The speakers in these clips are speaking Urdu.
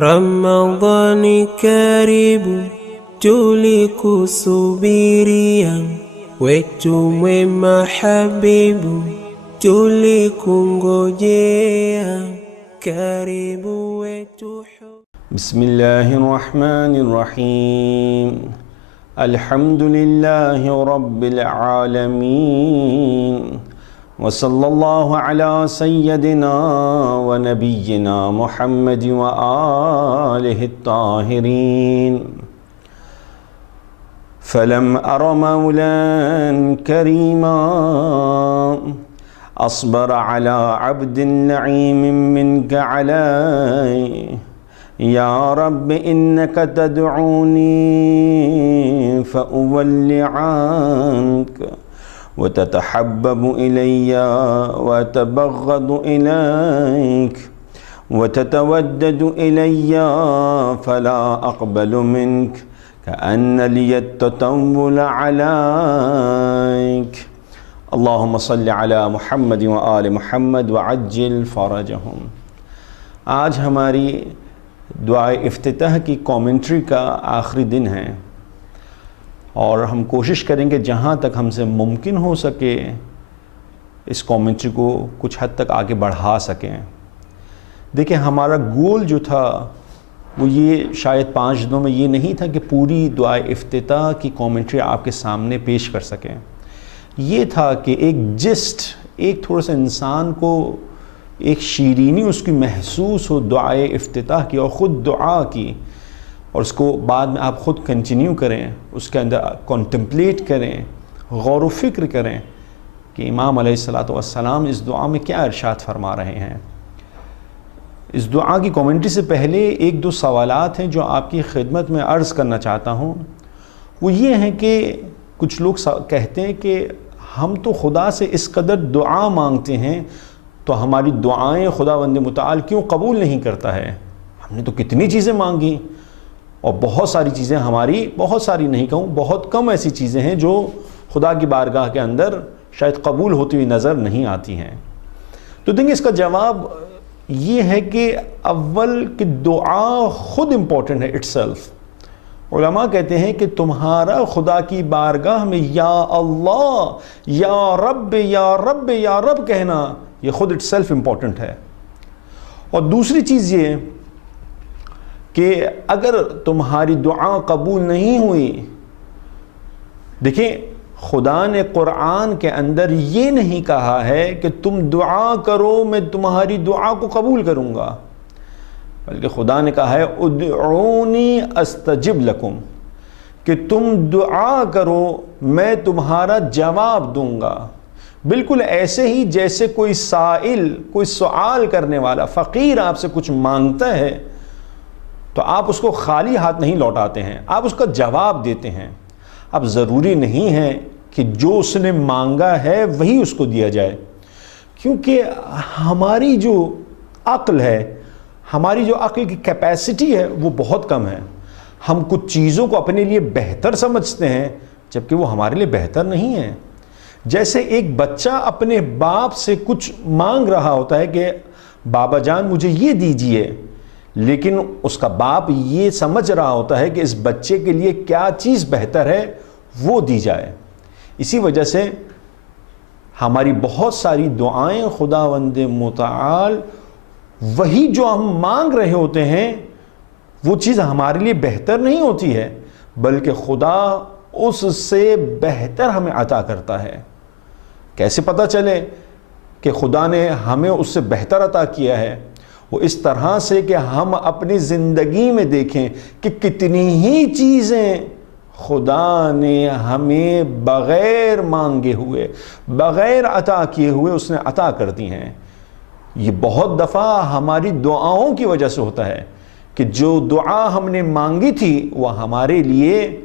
Ramadhani karibu, tulikusubiria, wetu mwema habibu, tulikungojea, karibu wetu. Bismillahirrahmanirrahim. Alhamdulillahi rabbil alamin. Wa sallallahu ala sayyidina wa nabiyyina Muhammad wa alihi at-tahirin. فلم أر مولا كريما أصبر على عبد نعيم منك علي. يا رب إنك تدعوني فأولي عنك، وتتحبب إلي وأتبغض إليك، وتتودد إلي فلا أقبل منك، كأن لي التطول عليك. اللهم صل على محمد وآل محمد وعجل فرجهم. آج ہماری دعائے افتتاح کی کامنٹری کا آخری دن ہے، اور ہم کوشش کریں گے جہاں تک ہم سے ممکن ہو سکے اس کامنٹری کو کچھ حد تک آگے بڑھا سکیں. دیکھیں، ہمارا گول جو تھا وہ یہ شاید 5 دنوں میں یہ نہیں تھا کہ پوری دعائے افتتاح کی کامنٹری آپ کے سامنے پیش کر سکیں. یہ تھا کہ ایک جسٹ، ایک تھوڑا سا انسان کو ایک شیرینی اس کی محسوس ہو دعائے افتتاح کی، اور خود دعا کی، اور اس کو بعد میں آپ خود کنٹینیو کریں، اس کے اندر کنٹمپلیٹ کریں، غور و فکر کریں کہ امام علیہ السلام اس دعا میں کیا ارشاد فرما رہے ہیں. اس دعا کی کامنٹری سے پہلے 1-2 سوالات ہیں جو آپ کی خدمت میں عرض کرنا چاہتا ہوں. وہ یہ ہیں کہ کچھ لوگ کہتے ہیں کہ ہم تو خدا سے اس قدر دعا مانگتے ہیں، تو ہماری دعائیں خداوند متعال کیوں قبول نہیں کرتا ہے؟ ہم نے تو کتنی چیزیں مانگی، اور بہت ساری چیزیں ہماری، بہت ساری نہیں کہوں، بہت کم ایسی چیزیں ہیں جو خدا کی بارگاہ کے اندر شاید قبول ہوتی ہوئی نظر نہیں آتی ہیں. تو دیکھیں، اس کا جواب یہ ہے کہ اول کہ دعا خود امپورٹنٹ ہے اٹ سیلف. علماء کہتے ہیں کہ تمہارا خدا کی بارگاہ میں یا اللہ، یا رب، یا رب، یا رب کہنا، یہ خود اٹ سیلف امپورٹنٹ ہے. اور دوسری چیز یہ کہ اگر تمہاری دعا قبول نہیں ہوئی، دیکھیں خدا نے قرآن کے اندر یہ نہیں کہا ہے کہ تم دعا کرو میں تمہاری دعا کو قبول کروں گا، بلکہ خدا نے کہا ہے ادعونی استجب لکم، کہ تم دعا کرو میں تمہارا جواب دوں گا. بالکل ایسے ہی جیسے کوئی سائل، کوئی سوال کرنے والا فقیر آپ سے کچھ مانگتا ہے تو آپ اس کو خالی ہاتھ نہیں لوٹاتے ہیں، آپ اس کا جواب دیتے ہیں. اب ضروری نہیں ہے کہ جو اس نے مانگا ہے وہی اس کو دیا جائے، کیونکہ ہماری جو عقل ہے، ہماری جو عقل کی کیپیسٹی ہے وہ بہت کم ہے. ہم کچھ چیزوں کو اپنے لیے بہتر سمجھتے ہیں جبکہ وہ ہمارے لیے بہتر نہیں ہیں. جیسے ایک بچہ اپنے باپ سے کچھ مانگ رہا ہوتا ہے کہ بابا جان مجھے یہ دیجئے، لیکن اس کا باپ یہ سمجھ رہا ہوتا ہے کہ اس بچے کے لیے کیا چیز بہتر ہے وہ دی جائے. اسی وجہ سے ہماری بہت ساری دعائیں خداوند متعال وہی جو ہم مانگ رہے ہوتے ہیں وہ چیز ہمارے لیے بہتر نہیں ہوتی ہے، بلکہ خدا اس سے بہتر ہمیں عطا کرتا ہے. کیسے پتہ چلے کہ خدا نے ہمیں اس سے بہتر عطا کیا ہے؟ وہ اس طرح سے کہ ہم اپنی زندگی میں دیکھیں کہ کتنی ہی چیزیں خدا نے ہمیں بغیر مانگے ہوئے، بغیر عطا کیے ہوئے اس نے عطا کر دی ہیں. یہ بہت دفعہ ہماری دعاؤں کی وجہ سے ہوتا ہے کہ جو دعا ہم نے مانگی تھی وہ ہمارے لیے،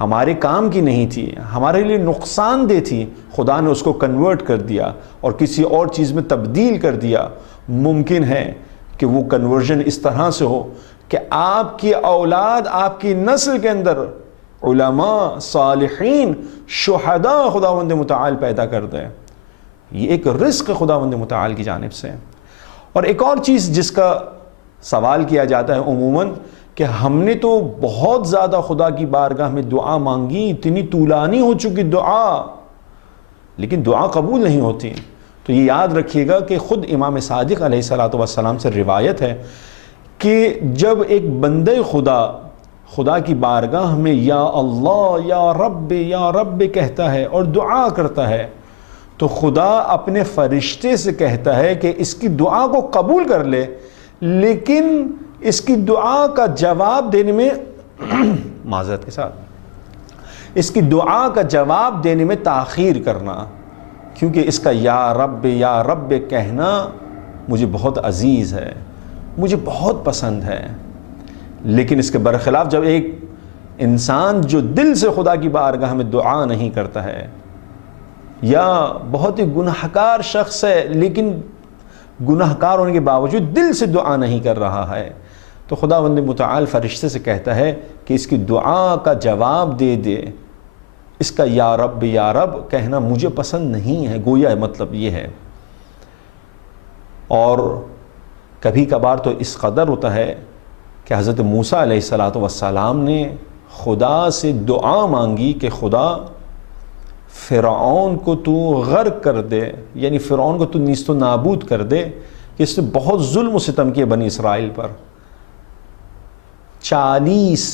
ہمارے کام کی نہیں تھی، ہمارے لیے نقصان دہ تھی، خدا نے اس کو کنورٹ کر دیا اور کسی اور چیز میں تبدیل کر دیا. ممکن ہے کہ وہ کنورژن اس طرح سے ہو کہ آپ کی اولاد، آپ کی نسل کے اندر علماء، صالحین، شہداء خداوند متعال پیدا کر دیں. یہ ایک رزق خداوند متعال کی جانب سے. اور ایک اور چیز جس کا سوال کیا جاتا ہے عموماً کہ ہم نے تو بہت زیادہ خدا کی بارگاہ میں دعا مانگی، اتنی طولانی ہو چکی دعا، لیکن دعا قبول نہیں ہوتی۔ تو یہ یاد رکھیے گا کہ خود امام صادق علیہ السلام سے روایت ہے کہ جب ایک بندے خدا کی بارگاہ میں یا اللہ یا رب کہتا ہے اور دعا کرتا ہے تو خدا اپنے فرشتے سے کہتا ہے کہ اس کی دعا کو قبول کر لے، لیکن اس کی دعا کا جواب دینے میں معذرت کے ساتھ اس کی دعا کا جواب دینے میں تاخیر کرنا، کیونکہ اس کا یا رب کہنا مجھے بہت عزیز ہے، مجھے بہت پسند ہے۔ لیکن اس کے برخلاف جب ایک انسان جو دل سے خدا کی بارگاہ میں دعا نہیں کرتا ہے، یا بہت ہی گناہگار شخص ہے لیکن گناہگار ہونے کے باوجود دل سے دعا نہیں کر رہا ہے، تو خداوند متعال فرشتے سے کہتا ہے کہ اس کی دعا کا جواب دے دے، اس کا یا رب کہنا مجھے پسند نہیں ہے، گویا مطلب یہ ہے۔ اور کبھی کبھار تو اس قدر ہوتا ہے کہ حضرت موسیٰ علیہ السلام نے خدا سے دعا مانگی کہ خدا فرعون کو تو غرق کر دے، یعنی فرعون کو تو نیست و نابود کر دے، کہ اس نے بہت ظلم و ستم کیے بنی اسرائیل پر۔ 40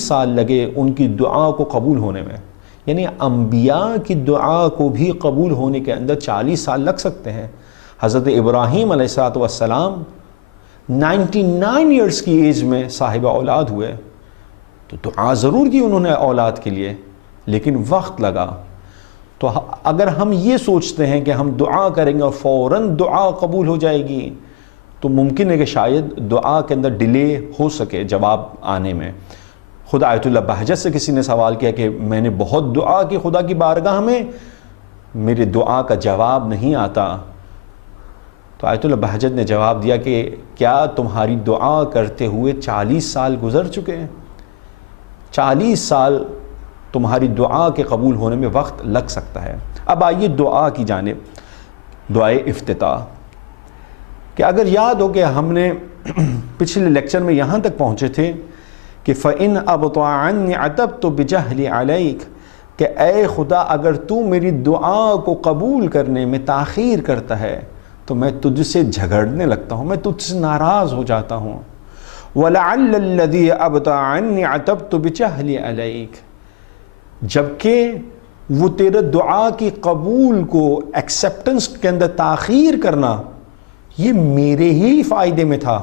سال لگے ان کی دعا کو قبول ہونے میں، یعنی انبیاء کی دعا کو بھی قبول ہونے کے اندر 40 سال لگ سکتے ہیں۔ حضرت ابراہیم علیہ السلام 99 ایئرز کی ایج میں صاحب اولاد ہوئے، تو دعا ضرور کی انہوں نے اولاد کے لیے، لیکن وقت لگا۔ تو اگر ہم یہ سوچتے ہیں کہ ہم دعا کریں گے اور فوراً دعا قبول ہو جائے گی، تو ممکن ہے کہ شاید دعا کے اندر ڈیلے ہو سکے جواب آنے میں۔ خود آیت اللہ بہجت سے کسی نے سوال کیا کہ میں نے بہت دعا کی خدا کی بارگاہ میں، میرے دعا کا جواب نہیں آتا۔ تو آیت اللہ بہجت نے جواب دیا کہ کیا تمہاری دعا کرتے ہوئے 40 سال گزر چکے ہیں؟ 40 سال تمہاری دعا کے قبول ہونے میں وقت لگ سکتا ہے۔ اب آئیے دعا کی جانب، دعائے افتتاح، کہ اگر یاد ہو کہ ہم نے پچھلے لیکچر میں یہاں تک پہنچے تھے کہ فَإِنْ أَبْطَعَنِّ عَتَبْتُ بِجَهْلِ عَلَيْكَ، کہ اے خدا اگر تو میری دعا کو قبول کرنے میں تاخیر کرتا ہے تو میں تجھ سے جھگڑنے لگتا ہوں، میں تجھ سے ناراض ہو جاتا ہوں۔ وَلَعَلَّ الَّذِي أَبْطَعَنِّ عَتَبْتُ بِجَهْلِ عَلَيْكَ، جبکہ وہ تیرے دعا کی قبول کو ایکسیپٹنس کے اندر تاخیر کرنا یہ میرے ہی فائدے میں تھا۔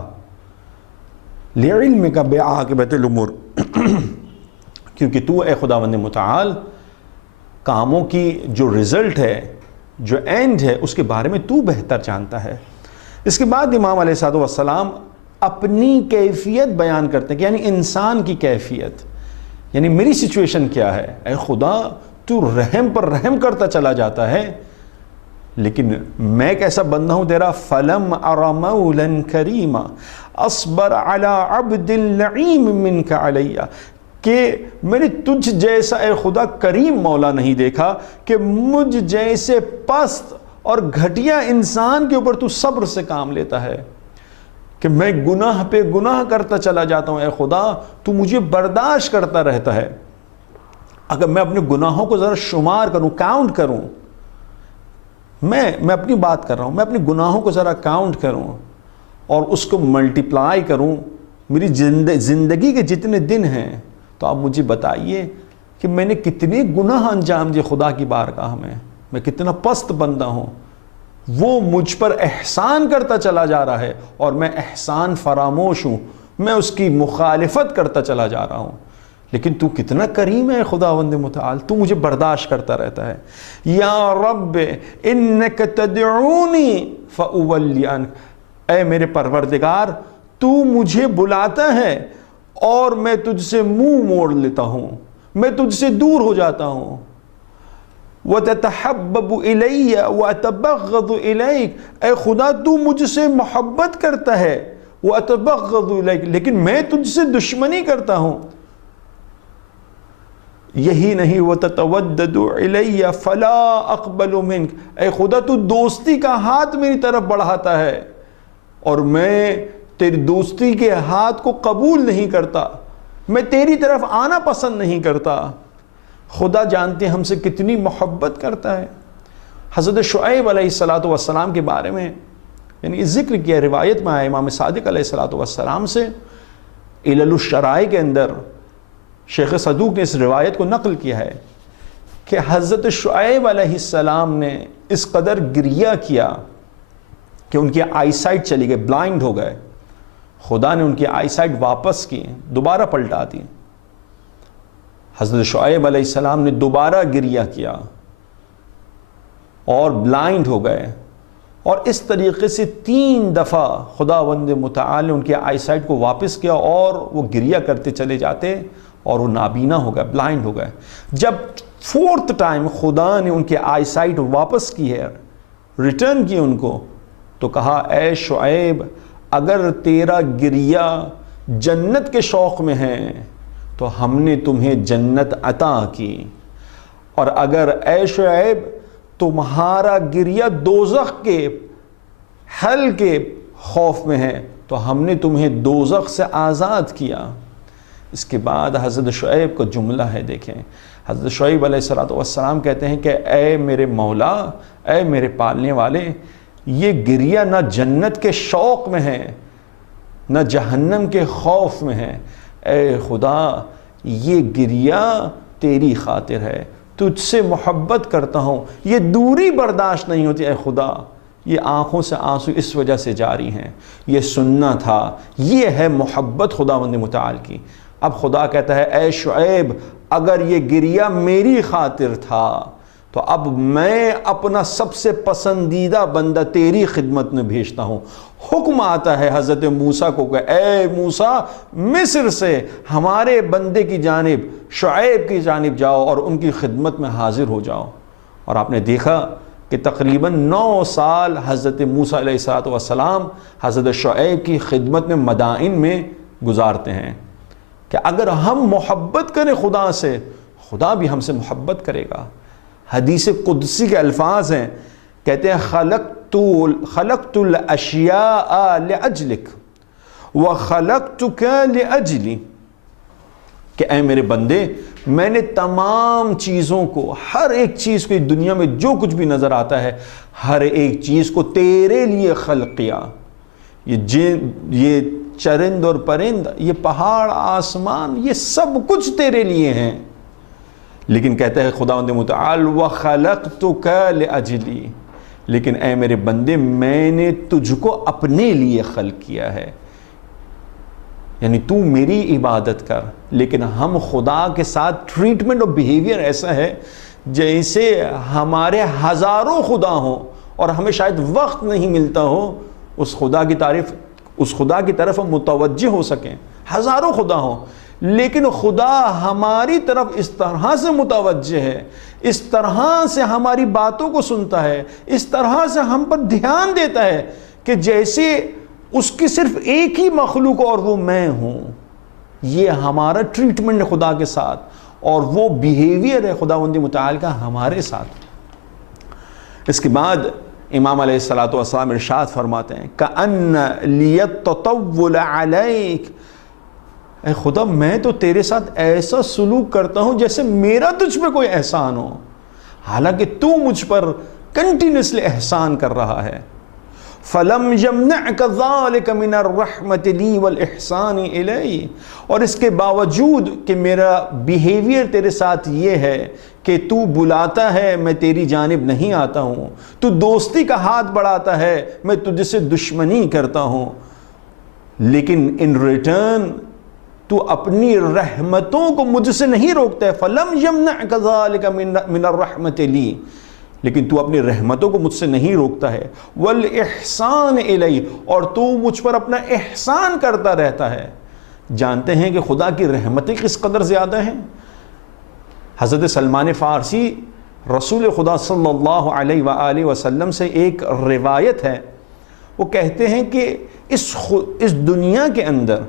لِعِلْمِكَ بِعَاقِبَةِ الْأُمُورِ، کیونکہ تو اے خداوند متعال کاموں کی جو رزلٹ ہے، جو اینڈ ہے، اس کے بارے میں تو بہتر جانتا ہے۔ اس کے بعد امام علیہ السلام اپنی کیفیت بیان کرتے ہیں کہ یعنی انسان کی کیفیت، یعنی میری سچویشن کیا ہے، اے خدا تو رحم پر رحم کرتا چلا جاتا ہے، لیکن میں کیسا بندہ ہوں تیرا۔ فَلَمْ أَرَ مَوْلًا كَرِيمًا أَصْبَرَ عَلَىٰ عَبْدٍ لَعِيمٍ مِّنْكَ عَلَيَّ، کہ میں نے تجھ جیسا اے خدا کریم مولا نہیں دیکھا کہ مجھ جیسے پست اور گھٹیا انسان کے اوپر تو صبر سے کام لیتا ہے، کہ میں گناہ پہ گناہ کرتا چلا جاتا ہوں، اے خدا تو مجھے برداشت کرتا رہتا ہے۔ اگر میں اپنے گناہوں کو ذرا شمار کروں، کاؤنٹ کروں، میں اپنی بات کر رہا ہوں، میں اپنے گناہوں کو ذرا کاؤنٹ کروں اور اس کو ملٹیپلائی کروں میری زندگی کے جتنے دن ہیں، تو آپ مجھے بتائیے کہ میں نے کتنے گناہ انجام دیے خدا کی بارگاہ میں کتنا پست بندہ ہوں۔ وہ مجھ پر احسان کرتا چلا جا رہا ہے اور میں احسان فراموش ہوں، میں اس کی مخالفت کرتا چلا جا رہا ہوں، لیکن تو کتنا کریم ہے خداوند متعال، تو مجھے برداشت کرتا رہتا ہے۔ یا رب انک تدعونی فاولی عنک، اے میرے پروردگار تو مجھے بلاتا ہے اور میں تجھ سے منہ موڑ لیتا ہوں، میں تجھ سے دور ہو جاتا ہوں۔ وَتَتَحَبَّبُ إِلَيَّ وَأَتَبَغَّضُ إِلَيْكَ، اے خدا تو مجھ سے محبت کرتا ہے، وَأَتَبَغَّضُ إِلَيْكَ، لیکن میں تجھ سے دشمنی کرتا ہوں۔ یہی نہیں وَتَتَوَدَّدُ إِلَيَّ فَلَا أَقْبَلُ مِنْكَ، اے خدا تو دوستی کا ہاتھ میری طرف بڑھاتا ہے اور میں تیری دوستی کے ہاتھ کو قبول نہیں کرتا، میں تیری طرف آنا پسند نہیں کرتا۔ خدا جانتے ہم سے کتنی محبت کرتا ہے۔ حضرت شعیب علیہ السلام کے بارے میں یعنی ذکر کیا، روایت میں آیا امام صادق علیہ السلام سے، علل الشرائع کے اندر شیخ صدوق نے اس روایت کو نقل کیا ہے کہ حضرت شعیب علیہ السلام نے اس قدر گریہ کیا کہ ان کی آئی سائٹ چلی گئی، بلائنڈ ہو گئے۔ خدا نے ان کی آئی سائٹ واپس کی، دوبارہ پلٹا دی۔ حضرت شعیب علیہ السلام نے دوبارہ گریہ کیا اور بلائنڈ ہو گئے، اور اس طریقے سے 3 دفعہ خداوند متعال نے ان کی آئی سائٹ کو واپس کیا، اور وہ گریہ کرتے چلے جاتے اور وہ نابینا ہو گئے، بلائنڈ ہو گئے۔ جب 4th ٹائم خدا نے ان کی آئی سائٹ واپس کی ہے، ریٹرن کی ان کو، تو کہا اے شعیب اگر تیرا گریہ جنت کے شوق میں ہے تو ہم نے تمہیں جنت عطا کی، اور اگر اے شعیب تمہارا گریہ دوزخ کے حل کے خوف میں ہے تو ہم نے تمہیں دوزخ سے آزاد کیا۔ اس کے بعد حضرت شعیب کا جملہ ہے، دیکھیں حضرت شعیب علیہ السلام کہتے ہیں کہ اے میرے مولا، اے میرے پالنے والے، یہ گریہ نہ جنت کے شوق میں ہے نہ جہنم کے خوف میں ہے، اے خدا یہ گریہ تیری خاطر ہے، تجھ سے محبت کرتا ہوں، یہ دوری برداشت نہیں ہوتی، اے خدا یہ آنکھوں سے آنسو اس وجہ سے جاری ہیں، یہ سننا تھا، یہ ہے محبت خداوند متعال کی۔ اب خدا کہتا ہے اے شعیب اگر یہ گریہ میری خاطر تھا تو اب میں اپنا سب سے پسندیدہ بندہ تیری خدمت میں بھیجتا ہوں۔ حکم آتا ہے حضرت موسیٰ کو کہ اے موسیٰ مصر سے ہمارے بندے کی جانب شعیب کی جانب جاؤ اور ان کی خدمت میں حاضر ہو جاؤ۔ اور آپ نے دیکھا کہ تقریباً 9 سال حضرت موسیٰ علیہ السلام حضرت شعیب کی خدمت میں مدائن میں گزارتے ہیں کہ اگر ہم محبت کریں خدا سے، خدا بھی ہم سے محبت کرے گا۔ حدیث قدسی کے الفاظ ہیں، کہتے ہیں خلقت الاشیاء لأجلک وخلقتک لأجلی، کہ اے میرے بندے میں نے تمام چیزوں کو، ہر ایک چیز کو، دنیا میں جو کچھ بھی نظر آتا ہے ہر ایک چیز کو تیرے لیے خلق کیا۔ یہ چرند اور پرند، یہ پہاڑ آسمان، یہ سب کچھ تیرے لیے ہیں۔ لیکن کہتا ہے خداوند متعال وَخَلَقْتُكَ لِأَجْلِي، لیکن اے میرے بندے میں نے تجھ کو اپنے لیے خلق کیا ہے، یعنی تو میری عبادت کر۔ لیکن ہم خدا کے ساتھ ٹریٹمنٹ اور بیہیویئر ایسا ہے جیسے ہمارے ہزاروں خدا ہوں اور ہمیں شاید وقت نہیں ملتا ہو اس خدا کی طرف ہم متوجہ ہو سکیں، ہزاروں خدا ہوں، لیکن خدا ہماری طرف اس طرح سے متوجہ ہے، اس طرح سے ہماری باتوں کو سنتا ہے، اس طرح سے ہم پر دھیان دیتا ہے کہ جیسے اس کی صرف ایک ہی مخلوق اور وہ میں ہوں۔ یہ ہمارا ٹریٹمنٹ ہے خدا کے ساتھ، اور وہ بیہیویئر ہے خداوند متعال کا ہمارے ساتھ۔ اس کے بعد امام علیہ السلام ارشاد فرماتے ہیں کأن لیتطول علیک، اے خدا میں تو تیرے ساتھ ایسا سلوک کرتا ہوں جیسے میرا تجھ پہ کوئی احسان ہو، حالانکہ تو مجھ پر کنٹینیوسلی احسان کر رہا ہے۔ فَلَمْ يَمْنَعْكَ ذَلِكَ مِنَ الرَّحْمَةِ لِي وَالْإِحْسَانِ إِلَيْهِ، اور اس کے باوجود کہ میرا بیہیویئر تیرے ساتھ یہ ہے کہ تو بلاتا ہے میں تیری جانب نہیں آتا ہوں، تو دوستی کا ہاتھ بڑھاتا ہے میں تجھ سے دشمنی کرتا ہوں، لیکن ان ریٹرن تو اپنی رحمتوں کو مجھ سے نہیں روکتا ہے۔ فَلَمْ يَمْنَعْكَ ذَلِكَ مِنَ الرَّحْمَةِ لِي، لیکن تو اپنی رحمتوں کو مجھ سے نہیں روکتا ہے۔ وَالْإِحْسَانِ إِلَيْهِ، اور تو مجھ پر اپنا احسان کرتا رہتا ہے۔ جانتے ہیں کہ خدا کی رحمتیں کس قدر زیادہ ہیں؟ حضرت سلمان فارسی رسول خدا صلی اللہ علیہ وآلہ وسلم سے ایک روایت ہے، وہ کہتے ہیں کہ اس دنیا کے اندر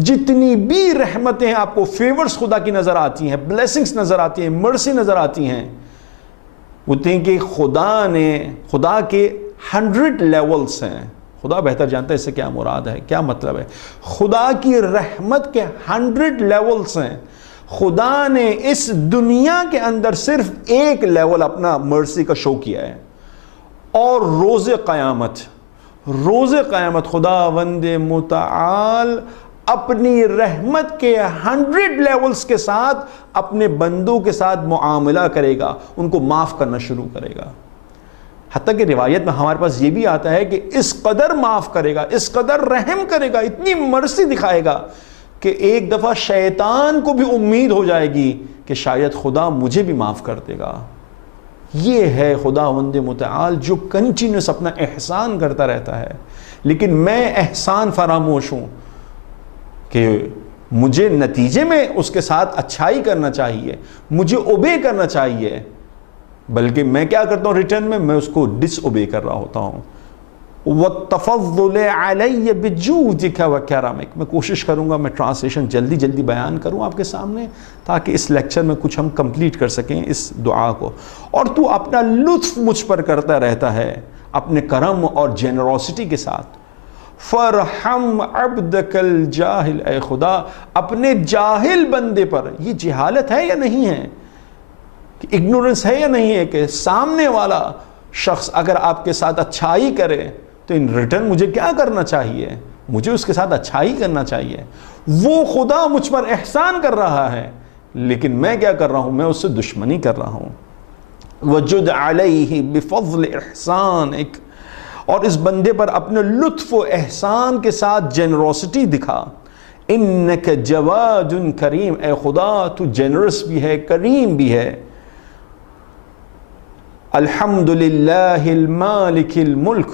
جتنی بھی رحمتیں ہیں آپ کو، فیورز خدا کی نظر آتی ہیں، بلیسنگز نظر آتی ہیں، مرسی نظر آتی ہیں، وہ کہتے ہیں کہ خدا کے 100 لیولز ہیں، خدا بہتر جانتا ہے اس سے کیا مراد ہے، کیا مطلب ہے۔ خدا کی رحمت کے 100 لیولز ہیں۔ خدا نے اس دنیا کے اندر صرف ایک لیول اپنا مرسی کا شو کیا ہے، اور روز قیامت خداوند متعال اپنی رحمت کے 100 لیولز کے ساتھ اپنے بندوں کے ساتھ معاملہ کرے گا، ان کو معاف کرنا شروع کرے گا۔ حتیٰ کہ روایت میں ہمارے پاس یہ بھی آتا ہے کہ اس قدر معاف کرے گا، اس قدر رحم کرے گا، اتنی مرسی دکھائے گا کہ ایک دفعہ شیطان کو بھی امید ہو جائے گی کہ شاید خدا مجھے بھی معاف کر دے گا۔ یہ ہے خداوند متعال جو کنٹینیوس اپنا احسان کرتا رہتا ہے، لیکن میں احسان فراموش ہوں کہ مجھے نتیجے میں اس کے ساتھ اچھائی کرنا چاہیے، مجھے اوبے کرنا چاہیے، بلکہ میں کیا کرتا ہوں ریٹرن میں اس کو ڈس اوبے کر رہا ہوتا ہوں۔ وَالتَّفَضُّلِ عَلَيَّ بِجُودِكَ وَكَرَمِكَ، میں کوشش کروں گا میں ٹرانسلیشن جلدی بیان کروں آپ کے سامنے، تاکہ اس لیکچر میں کچھ ہم کمپلیٹ کر سکیں اس دعا کو۔ اور تو اپنا لطف مجھ پر کرتا رہتا ہے اپنے کرم اور جنروسٹی کے ساتھ۔ فَارْحَمْ عَبْدَكَ الْجَاهِلِ، اے خدا اپنے جاہل بندے پر، یہ جہالت ہے یا نہیں ہے، اگنورنس ہے یا نہیں ہے، کہ سامنے والا شخص اگر آپ کے ساتھ اچھائی کرے تو ان ریٹرن مجھے کیا کرنا چاہیے، مجھے اس کے ساتھ اچھائی کرنا چاہیے۔ وہ خدا مجھ پر احسان کر رہا ہے، لیکن میں کیا کر رہا ہوں، میں اس سے دشمنی کر رہا ہوں۔ وَجُدْ عَلَيْهِ بِفَضْلِ إِحْسَانِكَ، اور اس بندے پر اپنے لطف و احسان کے ساتھ جنروسٹی دکھا۔ إِنَّكَ جَوَادٌ کریم، اے خدا تو جنرس بھی ہے، کریم بھی ہے۔ الحمدللہ المالک الملک،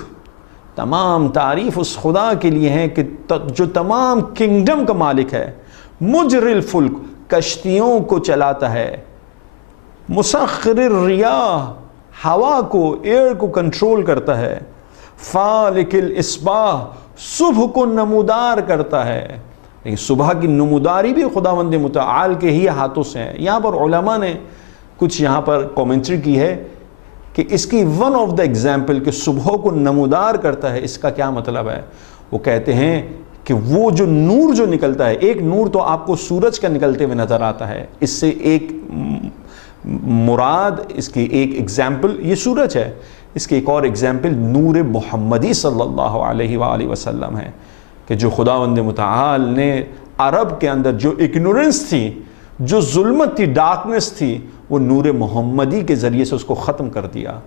تمام تعریف اس خدا کے لیے ہے کہ جو تمام کنگڈم کا مالک ہے۔ مجری الفلک، کشتیوں کو چلاتا ہے۔ مسخر الریاح، ہوا کو، ایئر کو کنٹرول کرتا ہے۔ فالق الاصباح، صبح کو نمودار کرتا ہے۔ لیکن صبح کی نموداری بھی خداوند متعال کے ہی ہاتھوں سے ہے۔ یہاں پر علماء نے کچھ یہاں پر کومنٹری کی ہے کہ اس کی ون آف دا ایگزامپل کہ صبح کو نمودار کرتا ہے، اس کا کیا مطلب ہے؟ وہ کہتے ہیں کہ وہ جو نور جو نکلتا ہے، ایک نور تو آپ کو سورج کا نکلتے ہوئے نظر آتا ہے، اس سے ایک مراد، اس کی ایک ایگزامپل یہ سورج ہے، اس کی ایک اور ایگزامپل نور محمدی صلی اللہ علیہ وآلہ وسلم ہے، کہ جو خداوند متعال نے عرب کے اندر جو اگنورنس تھی، جو ظلمت تھی، ڈارکنس تھی، وہ نور محمدی کے ذریعے سے اس کو ختم کر دیا۔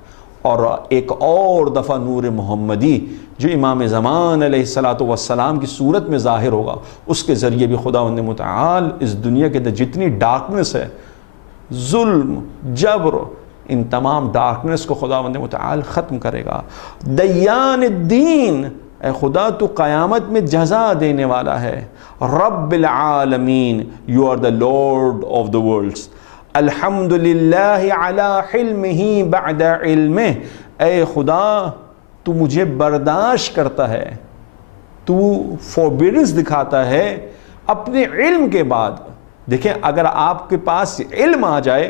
اور ایک اور دفعہ نور محمدی جو امام زمان علیہ السلام کی صورت میں ظاہر ہوگا، اس کے ذریعے بھی خداوند متعال اس دنیا کے اندر جتنی ڈارکنس ہے، ظلم، جبر، ان تمام ڈارکنس کو خداوند متعال ختم کرے گا۔ دیان الدین، اے خدا تو قیامت میں جزا دینے والا ہے۔ رب العالمین، you are the Lord of the worlds. الحمد للہ علی حلمہ بعد علمہ، اے خدا تو مجھے برداشت کرتا ہے، تو فوربیڈنس دکھاتا ہے اپنے علم کے بعد۔ دیکھیں اگر آپ کے پاس علم آ جائے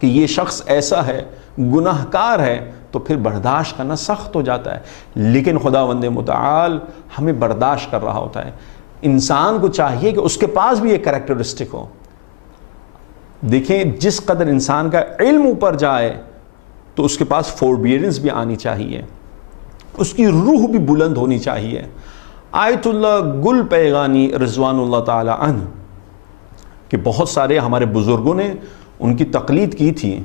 کہ یہ شخص ایسا ہے، گناہ کار ہے، تو پھر برداشت کرنا سخت ہو جاتا ہے، لیکن خداوند متعال ہمیں برداشت کر رہا ہوتا ہے۔ انسان کو چاہیے کہ اس کے پاس بھی ایک کریکٹرسٹک ہو۔ دیکھیں جس قدر انسان کا علم اوپر جائے تو اس کے پاس فوربیئرنس بھی آنی چاہیے، اس کی روح بھی بلند ہونی چاہیے۔ آیت اللہ گل پیغانی رضوان اللہ تعالی عنہ کہ بہت سارے ہمارے بزرگوں نے ان کی تقلید کی تھی،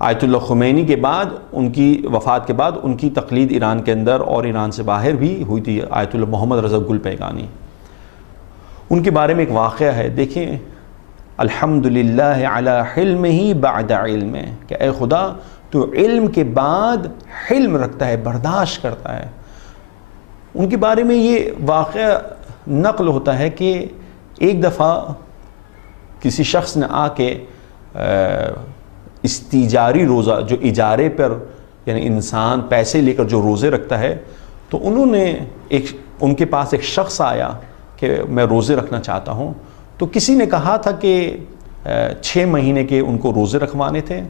آیت اللہ خمینی کے بعد، ان کی وفات کے بعد ان کی تقلید ایران کے اندر اور ایران سے باہر بھی ہوئی تھی، آیت اللہ محمد رضا گل پیغانی۔ ان کے بارے میں ایک واقعہ ہے، دیکھیں الحمدللہ علی حلمہ بعد علم، کہ اے خدا تو علم کے بعد حلم رکھتا ہے، برداشت کرتا ہے۔ ان کے بارے میں یہ واقعہ نقل ہوتا ہے کہ ایک دفعہ کسی شخص نے آ کے استیجاری روزہ، جو اجارے پر یعنی انسان پیسے لے کر جو روزے رکھتا ہے، تو انہوں نے ان کے پاس ایک شخص آیا کہ میں روزے رکھنا چاہتا ہوں، تو کسی نے کہا تھا کہ 6 مہینے کے ان کو روزے رکھوانے تھے،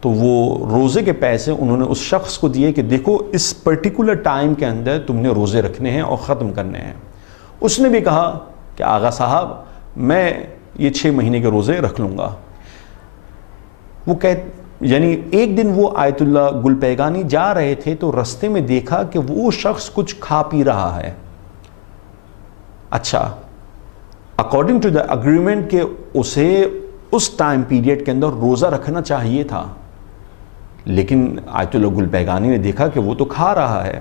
تو وہ روزے کے پیسے انہوں نے اس شخص کو دیے کہ دیکھو اس پرٹیکولر ٹائم کے اندر تم نے روزے رکھنے ہیں اور ختم کرنے ہیں۔ اس نے بھی کہا کہ آغا صاحب میں یہ 6 مہینے کے روزے رکھ لوں گا۔ وہ یعنی ایک دن وہ آیت اللہ گل پیگانی جا رہے تھے تو رستے میں دیکھا کہ وہ شخص کچھ کھا پی رہا ہے۔ اچھا، اکارڈنگ ٹو دا اگریمنٹ کہ اسے اس ٹائم پیریڈ کے اندر روزہ رکھنا چاہیے تھا، لیکن آیت اللہ گل پیگانی نے دیکھا کہ وہ تو کھا رہا ہے۔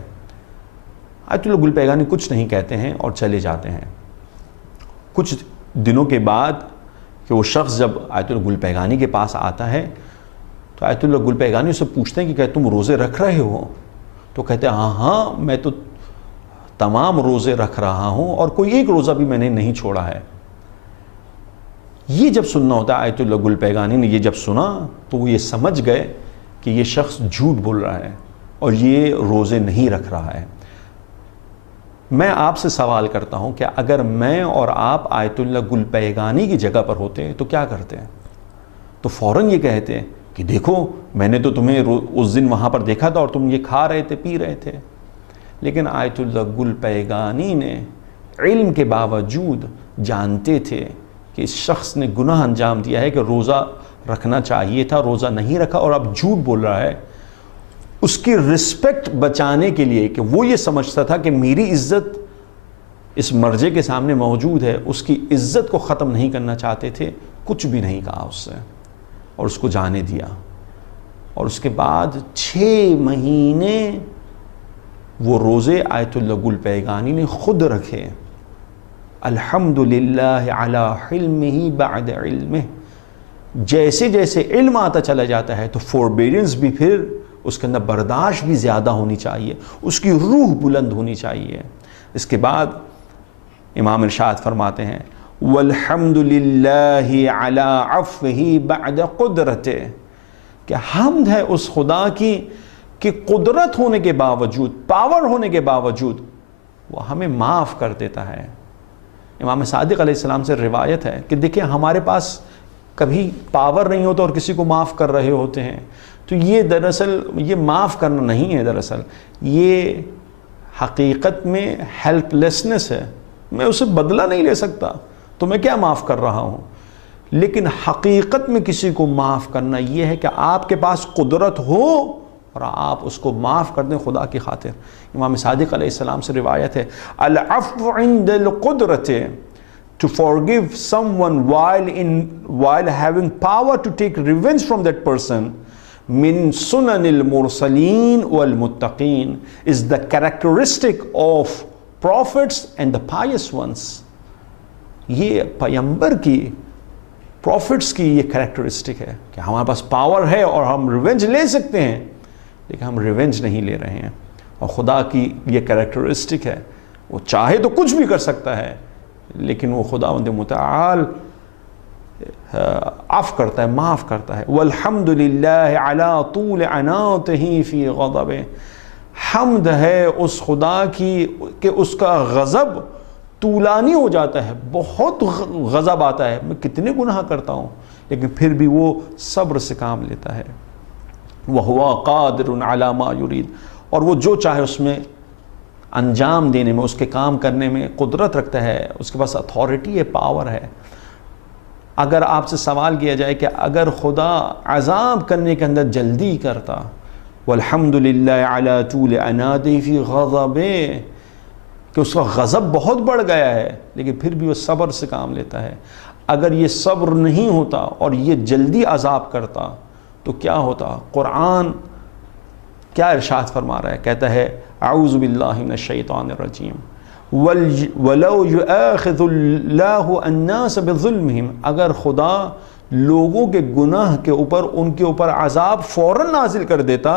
آیت اللہ گل پیگانی کچھ نہیں کہتے ہیں اور چلے جاتے ہیں۔ کچھ دنوں کے بعد کہ وہ شخص جب آیت اللہ گل پیگانی کے پاس آتا ہے تو آیت اللہ گل پیگانی سے پوچھتے ہیں کہ کیا تم روزے رکھ رہے ہو؟ تو کہتے ہیں ہاں میں تو تمام روزے رکھ رہا ہوں اور کوئی ایک روزہ بھی میں نے نہیں چھوڑا ہے۔ یہ جب سننا ہوتا ہے، آیت اللہ گل پیگانی نے یہ جب سنا تو وہ یہ سمجھ گئے کہ یہ شخص جھوٹ بول رہا ہے اور یہ روزے نہیں رکھ رہا ہے۔ میں آپ سے سوال کرتا ہوں کہ اگر میں اور آپ آیت اللہ گل پیگانی کی جگہ پر ہوتے تو کیا کرتے ہیں؟ تو فوراً یہ کہتے کہ دیکھو میں نے تو تمہیں اس دن وہاں پر دیکھا تھا اور تم یہ کھا رہے تھے، پی رہے تھے۔ لیکن آیت اللہ گل پیگانی نے علم کے باوجود جانتے تھے کہ اس شخص نے گناہ انجام دیا ہے کہ روزہ رکھنا چاہیے تھا، روزہ نہیں رکھا اور اب جھوٹ بول رہا ہے۔ اس کی رسپیکٹ بچانے کے لیے کہ وہ یہ سمجھتا تھا کہ میری عزت اس مرجے کے سامنے موجود ہے، اس کی عزت کو ختم نہیں کرنا چاہتے تھے، کچھ بھی نہیں کہا اس سے اور اس کو جانے دیا۔ اور اس کے بعد 6 مہینے وہ روزے آیت اللہ گل پیگانی نے خود رکھے۔ الحمدللہ علی حلمہ بعد علمہ۔ جیسے جیسے علم آتا چلا جاتا ہے تو فوربیڈنس بھی، پھر اس کے اندر برداشت بھی زیادہ ہونی چاہیے، اس کی روح بلند ہونی چاہیے۔ اس کے بعد امام ارشاد فرماتے ہیں وَالْحَمْدُ لِلَّهِ عَلَىٰ عَفْوِهِ بَعْدَ قُدْرَتِهِ، کہ حمد ہے اس خدا کی کہ قدرت ہونے کے باوجود، پاور ہونے کے باوجود وہ ہمیں معاف کر دیتا ہے۔ امام صادق علیہ السلام سے روایت ہے کہ دیکھیں ہمارے پاس کبھی پاور نہیں ہوتا اور کسی کو معاف کر رہے ہوتے ہیں، تو یہ دراصل یہ معاف کرنا نہیں ہے، دراصل یہ حقیقت میں ہیلپ لیسنس ہے۔ میں اسے بدلہ نہیں لے سکتا تو میں کیا معاف کر رہا ہوں؟ لیکن حقیقت میں کسی کو معاف کرنا یہ ہے کہ آپ کے پاس قدرت ہو اور آپ اس کو معاف کر دیں خدا کی خاطر۔ امام صادق علیہ السلام سے روایت ہے العفو عند القدرت، to forgive someone while having power to take revenge from that person min sunan al-mursalin wal-muttaqin is the characteristic of prophets and the pious ones۔ یہ پیغمبر کی، پروفٹس کی یہ کریکٹرسٹک ہے کہ ہمارے پاس پاور ہے اور ہم ریونج لے سکتے ہیں، لیکن ہم ریونج نہیں لے رہے ہیں۔ اور خدا کی یہ کریکٹرسٹک ہے، وہ چاہے تو کچھ بھی کر سکتا ہے، لیکن وہ خداوند متعال عفو کرتا ہے، معاف کرتا ہے۔ والحمد للہ علی طول عناتہ فی غضبہ، حمد ہے اس خدا کی کہ اس کا غضب طولانی ہو جاتا ہے، بہت غضب آتا ہے، میں کتنے گناہ کرتا ہوں لیکن پھر بھی وہ صبر سے کام لیتا ہے۔ وَهُوَ قَادِرٌ عَلَى مَا يُرِيدُ، اور وہ جو چاہے اس میں انجام دینے میں، اس کے کام کرنے میں قدرت رکھتا ہے، اس کے پاس اتھارٹی ہے، پاور ہے۔ اگر آپ سے سوال کیا جائے کہ اگر خدا عذاب کرنے کے اندر جلدی کرتا، وَالْحَمْدُ لِلَّهِ عَلَى طُولِ عَنَاتِهِ فِي غَضَبِهِ، کہ اس کا غضب بہت بڑھ گیا ہے لیکن پھر بھی وہ صبر سے کام لیتا ہے، اگر یہ صبر نہیں ہوتا اور یہ جلدی عذاب کرتا تو کیا ہوتا؟ قرآن کیا ارشاد فرما رہا ہے؟ کہتا ہے اعوذ باللہ من الشیطان الرجیم وَلَوْ يُؤَاخِذُ اللَّهُ النَّاسَ بِظُلْمِهِمْ، اگر خدا لوگوں کے گناہ کے اوپر ان کے اوپر عذاب فوراً نازل کر دیتا،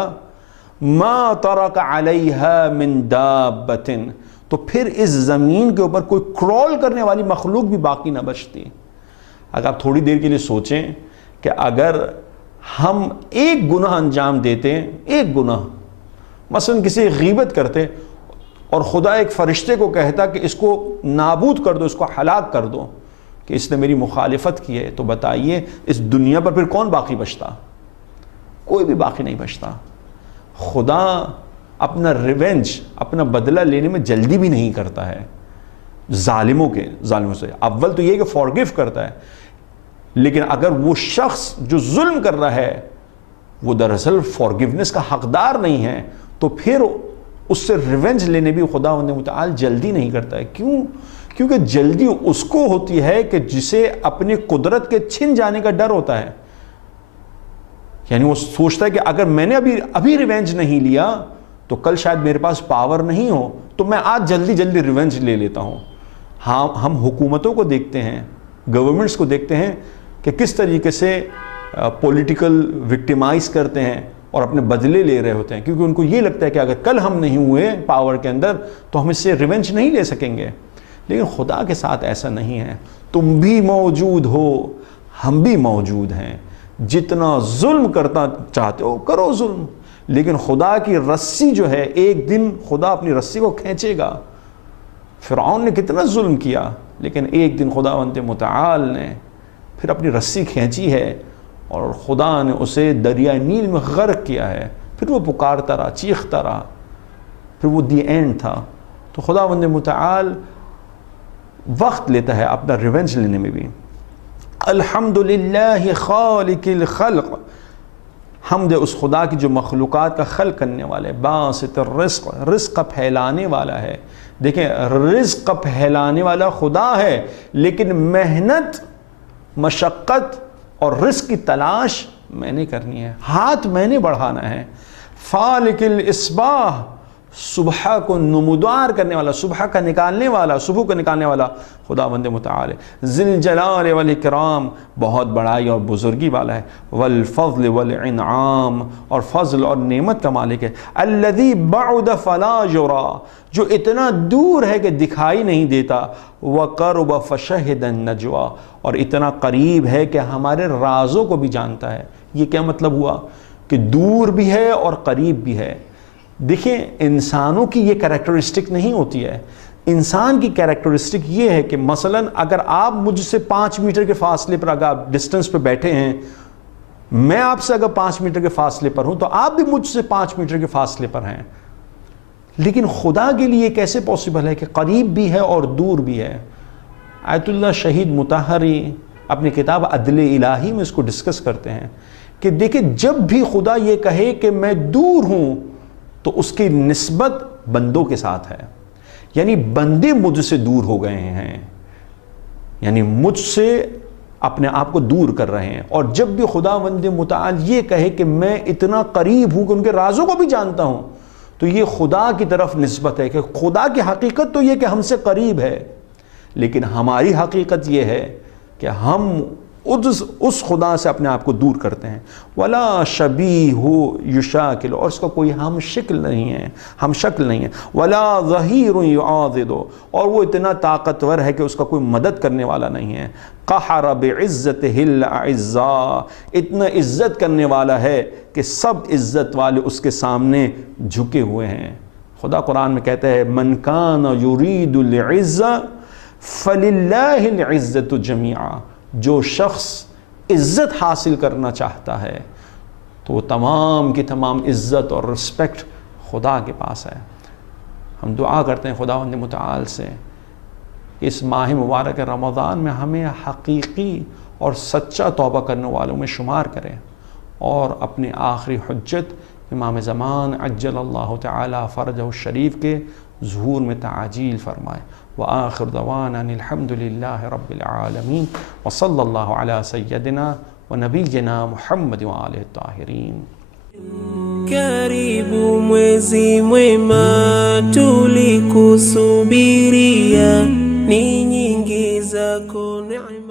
مَا تَرَكَ عَلَيْهَا مِن دَابَّةٍ، تو پھر اس زمین کے اوپر کوئی کرول کرنے والی مخلوق بھی باقی نہ بچتی۔ اگر آپ تھوڑی دیر کے لیے سوچیں کہ اگر ہم ایک گناہ انجام دیتے، ایک گناہ مثلا کسی غیبت کرتے اور خدا ایک فرشتے کو کہتا کہ اس کو نابود کر دو، اس کو ہلاک کر دو کہ اس نے میری مخالفت کی ہے، تو بتائیے اس دنیا پر پھر کون باقی بچتا؟ کوئی بھی باقی نہیں بچتا. خدا اپنا ریونج، اپنا بدلہ لینے میں جلدی بھی نہیں کرتا ہے ظالموں سے. اول تو یہ کہ فارگیو کرتا ہے، لیکن اگر وہ شخص جو ظلم کر رہا ہے وہ دراصل فارگیونیس کا حقدار نہیں ہے تو پھر اس سے ریونج لینے بھی خداوند متعال جلدی نہیں کرتا ہے. کیوں؟ کیونکہ جلدی اس کو ہوتی ہے کہ جسے اپنی قدرت کے چھن جانے کا ڈر ہوتا ہے. یعنی وہ سوچتا ہے کہ اگر میں نے ابھی ریونج نہیں لیا تو کل شاید میرے پاس پاور نہیں ہو، تو میں آج جلدی ریونج لے لیتا ہوں. ہاں، ہم حکومتوں کو دیکھتے ہیں، گورنمنٹس کو دیکھتے ہیں کہ کس طریقے سے پولیٹیکل وکٹیمائز کرتے ہیں اور اپنے بدلے لے رہے ہوتے ہیں، کیونکہ ان کو یہ لگتا ہے کہ اگر کل ہم نہیں ہوئے پاور کے اندر تو ہم اس سے ریونج نہیں لے سکیں گے. لیکن خدا کے ساتھ ایسا نہیں ہے. تم بھی موجود ہو، ہم بھی موجود ہیں. جتنا ظلم کرنا چاہتے ہو کرو ظلم، لیکن خدا کی رسی جو ہے ایک دن خدا اپنی رسی کو کھینچے گا. فرعون نے کتنا ظلم کیا، لیکن ایک دن خداوند متعال نے پھر اپنی رسی کھینچی ہے اور خدا نے اسے دریائے نیل میں غرق کیا ہے. پھر وہ پکارتا رہا، چیختا رہا، پھر وہ دی اینڈ تھا. تو خداوند متعال وقت لیتا ہے اپنا ریونج لینے میں بھی. الحمدللہ خالق الخلق، حمد اس خدا کی جو مخلوقات کا خلق کرنے والا ہے. باسط الرزق، رزق کا پھیلانے والا ہے. دیکھیں، رزق کا پھیلانے والا خدا ہے، لیکن محنت، مشقت اور رزق کی تلاش میں نے کرنی ہے، ہاتھ میں نے بڑھانا ہے. فالق الاصباح، صبح کو نمودار کرنے والا، صبح کا نکالنے والا، صبح کو نکالنے والا خداوند متعال ہے. ذی الجلال والاکرام، بہت بڑائی اور بزرگی والا ہے. والفضل والانعام، اور فضل اور نعمت کا مالک ہے. الذی بعد فلا یرا، جو اتنا دور ہے کہ دکھائی نہیں دیتا. وقرب فشہد النجوا، اور اتنا قریب ہے کہ ہمارے رازوں کو بھی جانتا ہے. یہ کیا مطلب ہوا؟ کہ دور بھی ہے اور قریب بھی ہے. دیکھیں، انسانوں کی یہ کریکٹرسٹک نہیں ہوتی ہے. انسان کی کریکٹرسٹک یہ ہے کہ مثلا اگر آپ مجھ سے 5 میٹر کے فاصلے پر، اگر آپ ڈسٹنس پہ بیٹھے ہیں، میں آپ سے اگر 5 میٹر کے فاصلے پر ہوں تو آپ بھی مجھ سے 5 میٹر کے فاصلے پر ہیں. لیکن خدا کے لیے کیسے پاسبل ہے کہ قریب بھی ہے اور دور بھی ہے؟ آیت اللہ شہید مطہری اپنی کتاب عدل الہی میں اس کو ڈسکس کرتے ہیں کہ دیکھیں، جب بھی خدا یہ کہے کہ میں دور ہوں تو اس کی نسبت بندوں کے ساتھ ہے. یعنی بندے مجھ سے دور ہو گئے ہیں، یعنی مجھ سے اپنے آپ کو دور کر رہے ہیں. اور جب بھی خداوند متعال یہ کہے کہ میں اتنا قریب ہوں کہ ان کے رازوں کو بھی جانتا ہوں، تو یہ خدا کی طرف نسبت ہے کہ خدا کی حقیقت تو یہ کہ ہم سے قریب ہے، لیکن ہماری حقیقت یہ ہے کہ ہم اس خدا سے اپنے آپ کو دور کرتے ہیں. ولا شبیہ یشاکل، اور اس کا کوئی ہم شکل نہیں ہے. ولا ظہیر یعاضد، اور وہ اتنا طاقتور ہے کہ اس کا کوئی مدد کرنے والا نہیں ہے. قہر بعزتہ الاعزاء، اتنا عزت کرنے والا ہے کہ سب عزت والے اس کے سامنے جھکے ہوئے ہیں. خدا قرآن میں کہتا ہے من کان یرید العزہ فللہ العزۃ جمیعا، جو شخص عزت حاصل کرنا چاہتا ہے تو وہ تمام کی تمام عزت اور رسپیکٹ خدا کے پاس ہے. ہم دعا کرتے ہیں خداوند متعال سے اس ماہ مبارک رمضان میں ہمیں حقیقی اور سچا توبہ کرنے والوں میں شمار کرے اور اپنی آخری حجت امام زمان عجل اللہ تعالی فرجہ الشریف کے ظہور میں تعجیل فرمائے. وآخر دعوانا الحمد للہ رب العالمین وصلی اللہ علی سیدنا ونبینا محمد وآلہ الطاہرین. Karibu mwezi mwema tulikusubiria, ni nyingi zako neema.